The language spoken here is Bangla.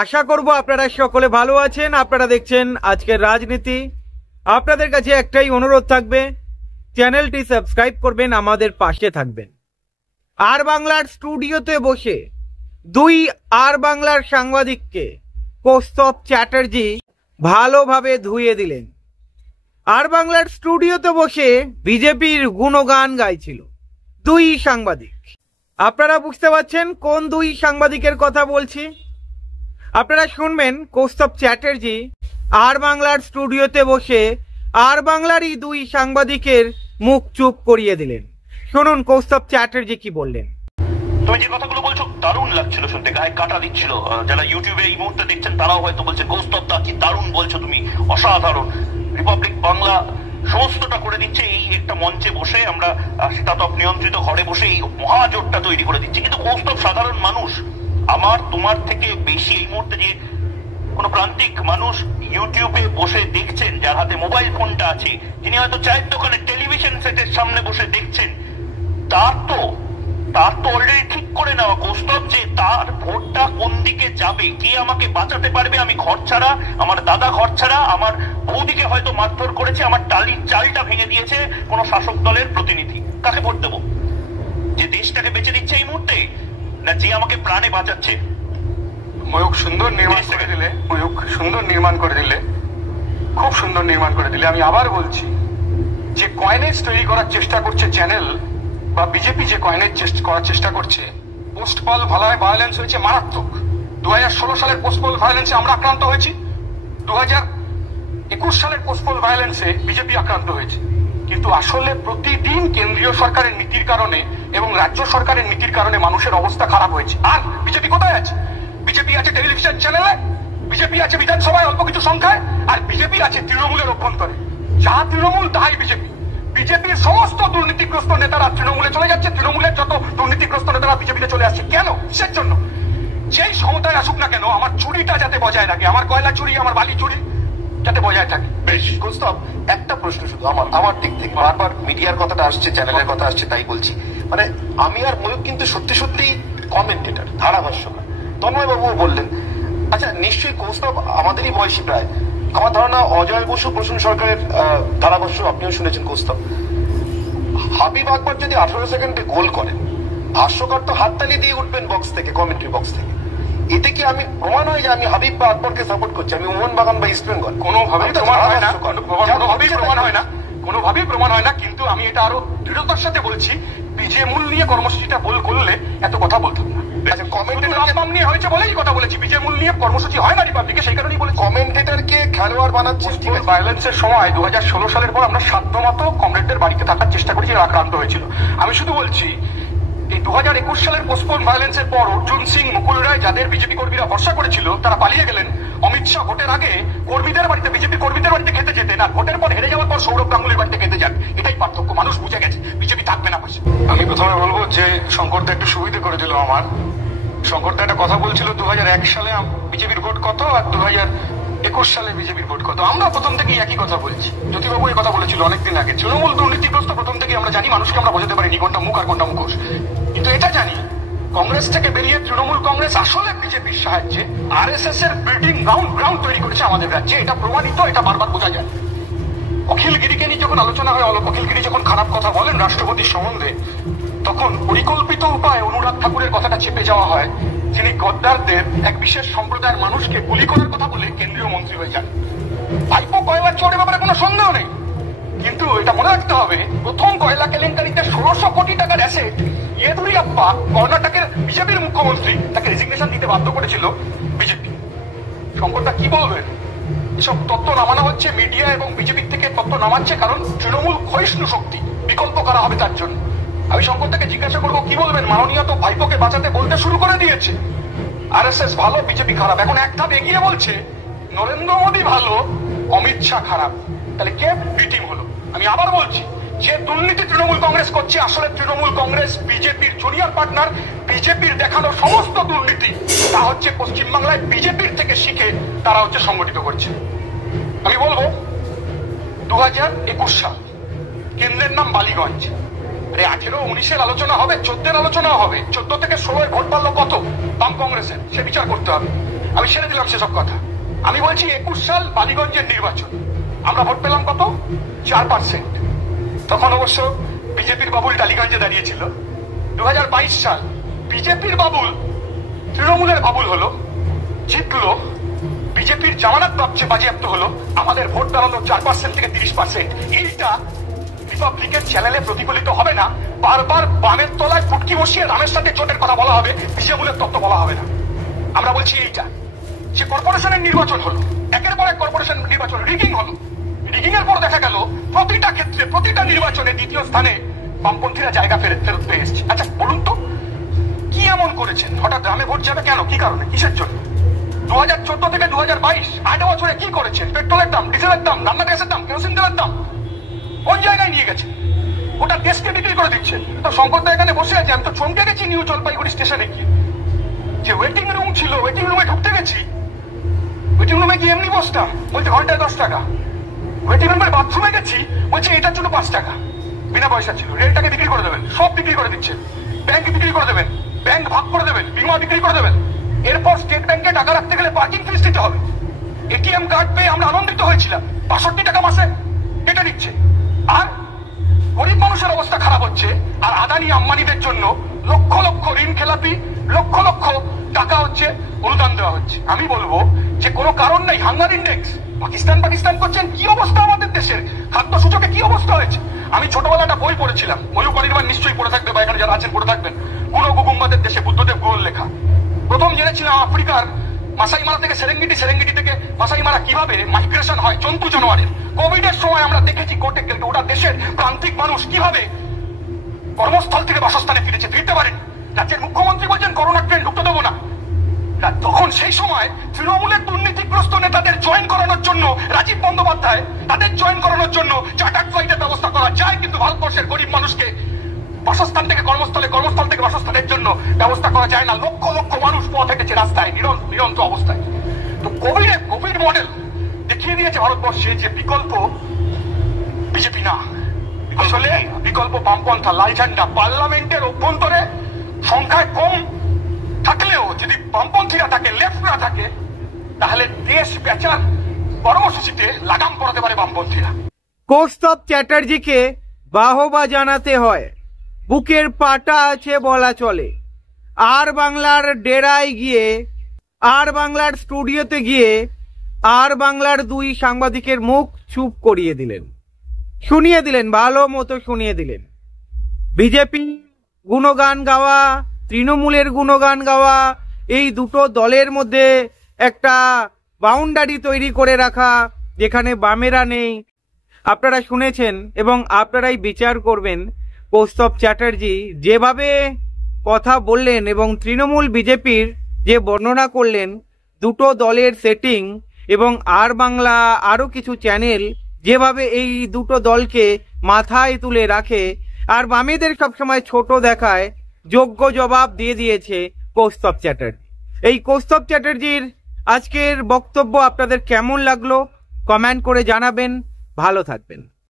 আশা করব আপনারা সকলে ভালো আছেন। আপনারা দেখছেন আজকের রাজনীতি। আপনাদের কাছে একটাই অনুরোধ থাকবে, চ্যানেলটি সাবস্ক্রাইব করবেন, আমাদের পাশে থাকবেন। আর বাংলার স্টুডিওতে বসে দুই আর বাংলার সাংবাদিককে কৌস্তব চ্যাটার্জি ভালোভাবে ধুয়ে দিলেন। আর বাংলার স্টুডিওতে বসে বিজেপির গুণগান গাইছিল দুই সাংবাদিক। আপনারা বুঝতে পারছেন কোন দুই সাংবাদিকের কথা বলছি। আপনারা শুনবেন কৌস্তব চ্যাটার্জি আর বাংলার স্টুডিওতে বসে আর বাংলারই দুই সাংবাদিকের মুখ চুপ করিয়ে দিলেন। শুনুন কৌস্তব চ্যাটার্জি কি বললেন। তুমি যে কথাগুলো বলছো দারুণ লাগছিল শুনতে, গায়ে কাটা দিচ্ছিল। যারা ইউটিউবে এই মুহূর্তে দেখছেন তারাও হয়তো বলছে কৌস্তব দা কি দারুণ বলছো তুমি, অসাধারণ। রিপাবলিক বাংলা সমস্তটা করে দিচ্ছে এই একটা মঞ্চে বসে, আমরা শীতাতপ নিয়ন্ত্রিত ঘরে বসে এই মহাজোটটা তৈরি করে দিচ্ছি। কিন্তু কৌস্তব সাধারণ মানুষ, আমার তোমার থেকে বেশি এই মুহূর্তে যে কোন প্রান্তিক মানুষ ইউটিউবে বসে দেখছেন, যার হাতে মোবাইল ফোনটা আছে, যিনি হয়তো চায়ের দোকানে টেলিভিশন সেটের সামনে বসে দেখছেন, তার তো অলরেডি ঠিক করে নেওয়া কৌস্তব যে তার ভোটটা কোন দিকে যাবে, কে আমাকে বাঁচাতে পারবে। আমি ঘর ছাড়া, আমার দাদা ঘর ছাড়া, আমার বৌদিকে হয়তো মারধর করেছে, আমার টালির চালটা ভেঙে দিয়েছে কোন শাসক দলের প্রতিনিধি, কাকে ভোট দেবো? যে দেশটাকে বেঁচে দিচ্ছে এই মুহূর্তে, না যে আমাকে প্রাণে বাঁচাচ্ছে? ময়ূক সুন্দর নির্মাণ করে দিলে, ময়ূক সুন্দর নির্মাণ করে দিলে, খুব সুন্দর নির্মাণ করে দিলে। আমি আবার বলছি, যে কয়েনেজ তৈরি করার চেষ্টা করছে চ্যানেল বা বিজেপি, যে কয়েনেজ করার চেষ্টা করছে, পোস্ট পল ভায়োলেন্স হয়েছে মারাত্মক। 2016 সালের পোস্ট পল ভায়োলেন্সে আমরা আক্রান্ত হয়েছি, 2021 সালের পোস্ট পল ভায়োলেন্সে বিজেপি আক্রান্ত হয়েছে। কিন্তু আসলে প্রতিদিন কেন্দ্রীয় সরকারের নীতির কারণে এবং রাজ্য সরকারের নীতির কারণে মানুষের অবস্থা খারাপ হয়েছে। আর বিজেপি কোথায় আছে? বিজেপি আছে টেলিভিশন চ্যানেলে, বিজেপি আছে বিধানসভায় অল্প কিছু সংখ্যায়, আর বিজেপি আছে তৃণমূলের অভ্যন্তরে। যা তৃণমূল তাই বিজেপি। বিজেপির সমস্ত দুর্নীতিগ্রস্ত নেতারা তৃণমূলে চলে যাচ্ছে, তৃণমূলের যত দুর্নীতিগ্রস্ত নেতারা বিজেপিতে চলে আসছে। কেন? কিসের জন্য? যেই ক্ষমতায় আসুক না কেন, আমার চুরিটা যাতে বজায় থাকে, আমার কয়লা চুরি, আমার বালি চুরি যাতে বজায় থাকে। বেশ কৌস্তব, একটা প্রশ্ন শুধু আমার দিক থেকে, বারবার মিডিয়ার কথাটা আসছে, চ্যানেলের কথা আসছে, তাই বলছি। মানে আমি আর ময়ূক কিন্তু সত্যি সত্যি কমেন্টেটর, ধারাভাষ্যকার। তন্ময় বাবুও বললেন, আচ্ছা নিশ্চয়ই কৌস্তব আমাদেরই বয়সী প্রায়, আমার ধারণা অজয় বসু, প্রসূন সরকারের ধারাভাষ্য আপনিও শুনেছেন কৌস্তব। হাবিব আকবর যদি 18 সেকেন্ডে গোল করেন, ভাষ্যকার তো হাততালি দিয়ে উঠবেন বক্স থেকে, কমেন্ট্রি বক্স থেকে। এতে কি আমি প্রমাণ হয় যে আমি হাবিব বা আকবরকে সাপোর্ট করছি, আমি মোহনবাগান বা ইস্ট বেঙ্গল? কোনোভাবেই প্রমাণ হয় না, কোনোভাবেই প্রমাণ হয় না, কোনোভাবেই প্রমাণ হয় না। কিন্তু আমি এটা আরো দৃঢ়তার সাথে বলছি, বিজেমূল নিয়ে কর্মসূচিটা করলে এত কথা বলতাম না। আচ্ছা, কমেন্টেটর নিয়ে হয়েছে বলেই কথা বলেছি, বিজেমূল নিয়ে কর্মসূচি হয় না রিপাবলিকে, সেই কারণেই বলেছি। কমেন্টেটরকে খেলোয়াড় বানাচ্ছে। ভায়োলেন্সের সময় 2016 সালের পর আমরা সাধ্যমতো কমরেডদের বাড়িতে থাকার চেষ্টা করেছি, আক্রান্ত হয়েছিল। আমি শুধু বলছি, এই 2021 সালের পোস্টপোন ভায়োলেন্সের পর অর্জুন সিং, মুকুল রায়, যাদের বিজেপি কর্মীরা ভরসা করেছিল, তারা পালিয়ে গেলেন। অমিত শাহ ভোটের আগে কর্মীদের বাড়িতে, বিজেপি কর্মীদের বাড়িতে খেতে যেতেন, আর ভোটের পর হেরে যাওয়ার পর সৌরভ গাঙ্গুলির বাড়িতে খেতে যান। এটাই পার্থক্য। মানুষ বুঝে গেছে বিজেপি থাকবে না পাশে। আমি প্রথমে বলবো যে শঙ্করদা একটু সুবিধে করে দিল আমার। শঙ্করদা একটা কথা বলছিল 2001 সালে বিজেপির ভোট কত আর 2021 সালে বিজেপির ভোট কত। আমরা প্রথম থেকেই একই কথা বলছি। জ্যোতিবাবু এই কথা বলেছিল অনেকদিন আগে। তৃণমূল দুর্নীতিগ্রস্ত প্রথম থেকেই আমরা জানি, মানুষকে আমরা বোঝাতে পারিনি কোনটা মুখ আর কোনটা মুখোশ। কিন্তু এটা জানি, কংগ্রেস থেকে বেরিয়ে তৃণমূল কংগ্রেস আসলে বিজেপির সাহায্যে আরএসএস এর বিল্ডিং গ্রাউন্ড তৈরি করেছে আমাদের রাজ্যে। এটা প্রমাণিত, এটা বারবার বোঝা যায়। অখিল গিরিকে নিয়ে যখন আলোচনা হয়, অখিল গিরি যখন খারাপ কথা বলেন রাষ্ট্রপতির সম্বন্ধে, তখন পরিকল্পিত উপায়ে অনুরাগ ঠাকুরের কথাটা চেপে যাওয়া হয়, যিনি গদ্দারদের এক বিশেষ সম্প্রদায়ের মানুষকে গুলি করার কথা বলে কেন্দ্রীয় মন্ত্রী হয়ে যান। ভাইপো কয়লা চোরের ব্যাপারে কোনো সন্দেহ নেই, কিন্তু এটা মনে রাখতে হবে, প্রথম কয়লা কেলেঙ্কারিতে 1600 কোটি টাকার অ্যাসেট ইয়েদুরিয়াপ্পা, কর্ণাটকের বিজেপির মুখ্যমন্ত্রী, তাকে রেজিগনেশন দিতে বাধ্য করেছিল বিজেপি। শঙ্করদা কি বলবেন? এসব তত্ত্ব নামানো হচ্ছে মিডিয়া এবং বিজেপি থেকে, তত্ত্ব নামাচ্ছে কারণ তৃণমূল ক্ষয়িষ্ণু শক্তি, বিকল্প করা হবে তার জন্য। আমি শঙ্করদাকে জিজ্ঞাসা করবো কি বলবেন? মাননীয় তো ভাইপোকে বাঁচাতে বলতে শুরু করে দিয়েছে। আরএসএস ভালো, বিজেপি খারাপ। এখন এক ধাপ এগিয়ে বলছে নরেন্দ্র মোদী ভালো, অমিত শাহ খারাপ। তাহলে কে বি টিম হলো? আমি আবার বলছি, যে দুর্নীতি তৃণমূল কংগ্রেস করছে, আসলে তৃণমূল কংগ্রেস বিজেপির জুনিয়র পার্টনার। বিজেপির দেখানো সমস্ত দুর্নীতি তা হচ্ছে পশ্চিমবাংলায় বিজেপির থেকে শিখে তারা হচ্ছে সংগঠিত করছে। আমি বলবো 2021 সাল, কেন্দ্রের নাম বালিগঞ্জ। 18-19-এর আলোচনা হবে, 14-এর আলোচনা হবে। 14 থেকে 16 ভোট পারলো কত বাম কংগ্রেসের, সে বিচার করতে হবে। আমি ছেড়ে দিলাম সেসব কথা। আমি বলছি 21 সাল বালিগঞ্জের নির্বাচন, আমরা ভোট পেলাম কত? 4%। তখন অবশ্য বিজেপির বাবুল টালিগঞ্জে দাঁড়িয়েছিল। 2022 সাল বিজেপির বাবুল তৃণমূলের বাবুল হলো, জিতলো, বিজেপির জামানত বাজেয়াপ্ত হলো, আমাদের ভোট দাঁড়ালো 4% থেকে 30%। এইটা রিপাবলিকের চ্যানেলে প্রতিফলিত হবে না। বারবার বামের তলায় ফুটকি বসিয়ে রামের সাথে জোটের কথা বলা হবে, তৃণমূলের তত্ত্ব বলা হবে না। আমরা বলছি এইটা যে কর্পোরেশনের নির্বাচন হলো, একের পর এক কর্পোরেশন নির্বাচন রিগিং হলো। রিগিং এর পর দেখা গেল প্রতিটা ক্ষেত্রে প্রতিটা নির্বাচনে দ্বিতীয় স্থানে বামপন্থীরা জায়গা ফেরত পেয়ে এসছে। আচ্ছা বলুন তো কি এমন করেছেন? হঠাৎ গ্রামে ভোট যাবে কেন? কি কারণে? কিসের জন্য? 2014 থেকে 2022 8 বছরে কি করেছেন? পেট্রোলের দাম, ডিজেলের দাম, রান্না গ্যাসের দাম, কেরোসিন তেলের দাম কোন জায়গায় নিয়ে গেছে? ওটা দেশকে বিক্রি করে দিচ্ছে। তো শঙ্করদা এখানে বসে আছে, আমি তো চমকে গেছি নিউ জলপাইগুড়ি স্টেশনে গিয়ে, যে ওয়েটিং রুম ছিল, ওয়েটিং রুমে ঢুকতে গেছি, ওয়েটিং রুমে গিয়ে এমনি বসতাম, বলছে ঘন্টায় 10 টাকা। ওয়েটিং রুমের বাথরুমে গেছি, বলছে এটার জন্য 5 টাকা। বিনা পয়সা ছিল। রেলটাকে বিক্রি করে দেবেন, সব বিক্রি করে দিচ্ছে। ব্যাংক বিক্রি করে দেবেন, ব্যাংক ভাগ করে দেবেন, বিমা বিক্রি করে দেবেন। এরপর স্টেট ব্যাংকে টাকা রাখতে গেলে পার্কিং ফিস দিতে হবে। এটিএম কার্ড পেয়ে আমরা আনন্দিত হয়েছিলাম, 62 টাকা মাসে কেটে দিচ্ছে। আর গরিব মানুষের অবস্থা খারাপ হচ্ছে। আর আদানি আম্বানিদের জন্য লক্ষ লক্ষ ঋণ খেলাপি, লক্ষ লক্ষ টাকা হচ্ছে অনুদান দেওয়া হচ্ছে। আমি বলবো যে কোনো কারণ নেই হাঙ্গার ইন্ডেক্স পাকিস্তান করছেন। কি অবস্থা আমাদের দেশের খাদ্য সূচকে, কি অবস্থা হয়েছে? আমি ছোটবেলা একটা বই পড়েছিলাম, ময়ূর পরিবার নিশ্চয়ই পড়ে থাকবে, বা এখানে যারা আছেন পড়ে থাকবেন, গুণ গুগুম্বাদের দেশে বুদ্ধদেব গুহর লেখা। প্রথম জেনেছিলাম আফ্রিকার মাসাইমারা থেকে সেরেঙ্গিটি থেকে মাসাইমারা কিভাবে মাইগ্রেশন হয় জন্তু জানোয়ারের। কোভিড এর সময় আমরা দেখেছি গোটা দেশের প্রান্তিক মানুষ কিভাবে কর্মস্থল থেকে বাসস্থানে ফিরতে পারেন। রাজ্যের মুখ্যমন্ত্রী বলছেন করোনা ট্রেন ঢুকতে দেবো না। তখন সেই সময় তৃণমূলের দুর্নীতিগ্রস্ত নেতাদের জয়েন করানোর জন্য রাজীব বন্দ্যোপাধ্যায়, তাদের জয়েন করানোর জন্য চার্টার্ড ফ্লাইটের ব্যবস্থা করা যায়, কিন্তু ভারতবর্ষের গরিব মানুষকে বাসস্থান থেকে কর্মস্থলে, কর্মস্থল থেকে বাসস্থানের জন্য ব্যবস্থা করা যায় না। লক্ষ লক্ষ মানুষ পথ হেঁটেছে রাস্তায় নিরন্ত অবস্থায়। তো কোভিড মডেল দেখিয়ে দিয়েছে ভারতবর্ষে যে বিকল্প বিজেপি না, আসলে বিকল্প বামপন্থা, লাল ঝান্ডা। পার্লামেন্টের অভ্যন্তরে সংখ্যায় কম থাকলেও যদি বামপন্থীরা থাকে, লেফটরা থাকে, তাহলে দেশ বেচার কর্মসূচিতে লাগাম পড়াতে পারে বামপন্থীরা। কৌস্তব চ্যাটার্জিকে বাহবা জানাতে হয়, বুকের পাটা আছে বলা চলে। আর বাংলার ডেরায় গিয়ে, আর বাংলার স্টুডিওতে গিয়ে আর বাংলার 2 সাংবাদিকের মুখ চুপ করিয়ে দিলেন, শুনিয়ে দিলেন, ভালো মতো শুনিয়ে দিলেন। বিজেপি গুণগান গাওয়া, তৃণমূলের গুণগান গাওয়া, এই দুটো দলের মধ্যে একটা বাউন্ডারি তৈরি করে রাখা, যেখানে বামেরা নেই। আপনারা শুনেছেন এবং আপনারাই বিচার করবেন। কৌস্তব চ্যাটার্জি যেভাবে কথা বললেন এবং তৃণমূল বিজেপির যে বর্ণনা করলেন, দুটো দলের সেটিং এবং আর বাংলা আরও কিছু চ্যানেল যেভাবে এই দুটো দলকে মাথায় তুলে রাখে আর বামেদের সবসময় ছোট দেখায়, যোগ্য জবাব দিয়ে দিয়েছে কৌস্তব চ্যাটার্জি। এই কৌস্তব চ্যাটার্জির আজকের বক্তব্য আপনাদের কেমন লাগলো কমেন্ট করে জানাবেন। ভালো থাকবেন।